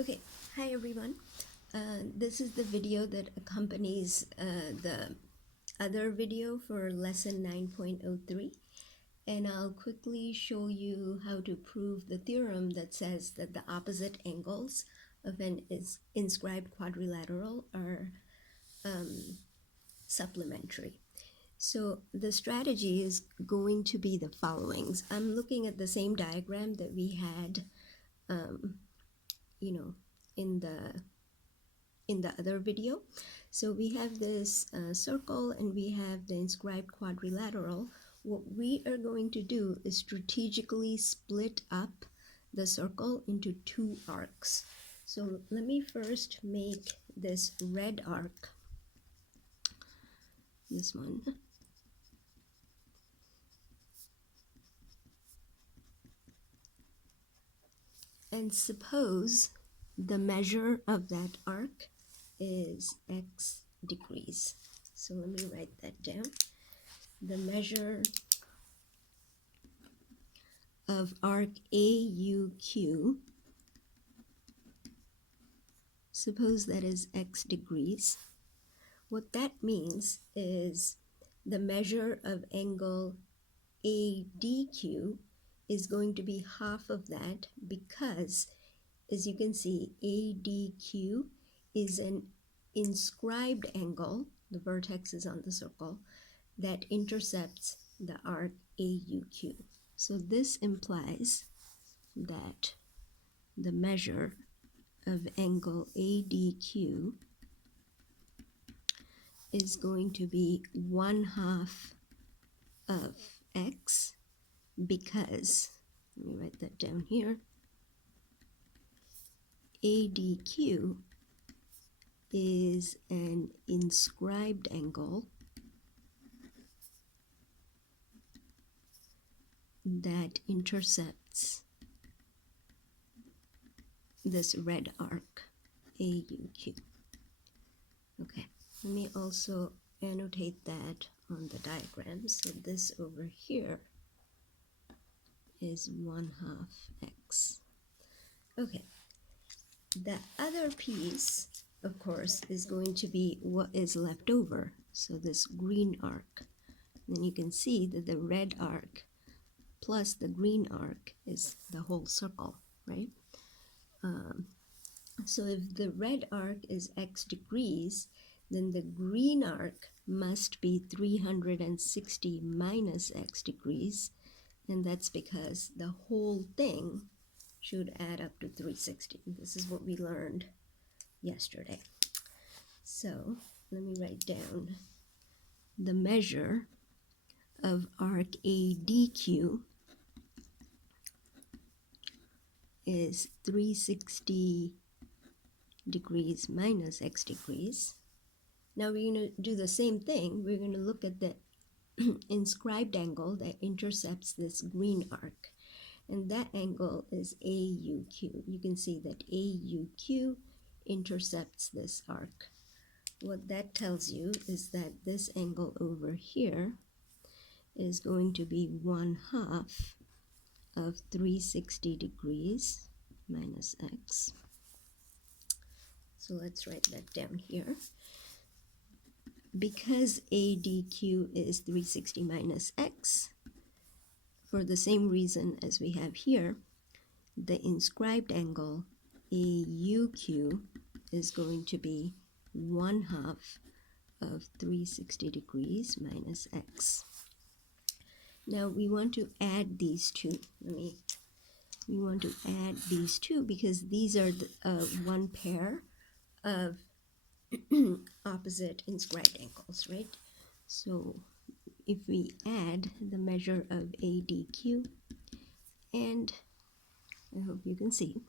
Okay, hi everyone. This is the video that accompanies the other video for lesson 9.03, and I'll quickly show you how to prove the theorem that says that the opposite angles of an inscribed quadrilateral are supplementary. So the strategy is going to be the following. I'm looking at the same diagram that we had, in the other video. So we have this circle and we have the inscribed quadrilateral. What we are going to do is strategically split up the circle into two arcs. So let me first make this red arc, this one. And suppose the measure of that arc is x degrees. So let me write that down. The measure of arc AUQ, suppose that is x degrees. What that means is the measure of angle ADQ is going to be half of that, because as you can see, ADQ is an inscribed angle, the vertex is on the circle, that intercepts the arc AUQ. So this implies that the measure of angle ADQ is going to be 1/2 of x, because, let me write that down here, ADQ is an inscribed angle that intercepts this red arc, AUQ. Okay, let me also annotate that on the diagram. So this over here is 1/2 x. Okay, the other piece, of course, is going to be what is left over. So this green arc. And then you can see that the red arc plus the green arc is the whole circle, right? So if the red arc is x degrees, then the green arc must be 360 minus x degrees, and that's because the whole thing should add up to 360. This is what we learned yesterday. So let me write down the measure of arc ADQ is 360 degrees minus x degrees. Now we're going to do the same thing. We're going to look at the inscribed angle that intercepts this green arc, and that angle is AUQ. You can see that AUQ intercepts this arc. What that tells you is that this angle over here is going to be 1/2 of 360 degrees minus x. So let's write that down here. Because ADQ is 360 minus x, for the same reason as we have here, the inscribed angle AUQ is going to be 1/2 of 360 degrees minus x. Now we want to add these two. We want to add these two because these are the, one pair of opposite inscribed angles, right? So if we add the measure of ADQ and, I hope you can see,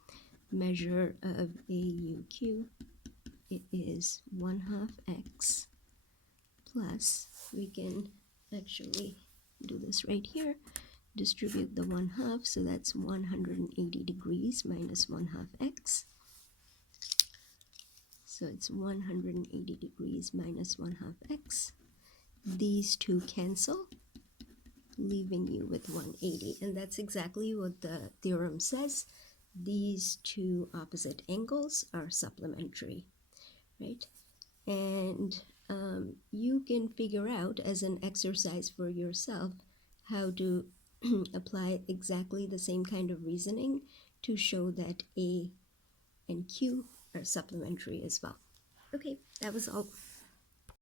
measure of AUQ, it is 1/2 x plus, we can actually do this right here, distribute the 1/2, so that's 180 degrees minus 1/2 x. So it's 180 degrees minus 1/2 x. These two cancel, leaving you with 180. And that's exactly what the theorem says, these two opposite angles are supplementary, right? And you can figure out as an exercise for yourself how to apply exactly the same kind of reasoning to show that A and Q are supplementary as well. Okay, that was all.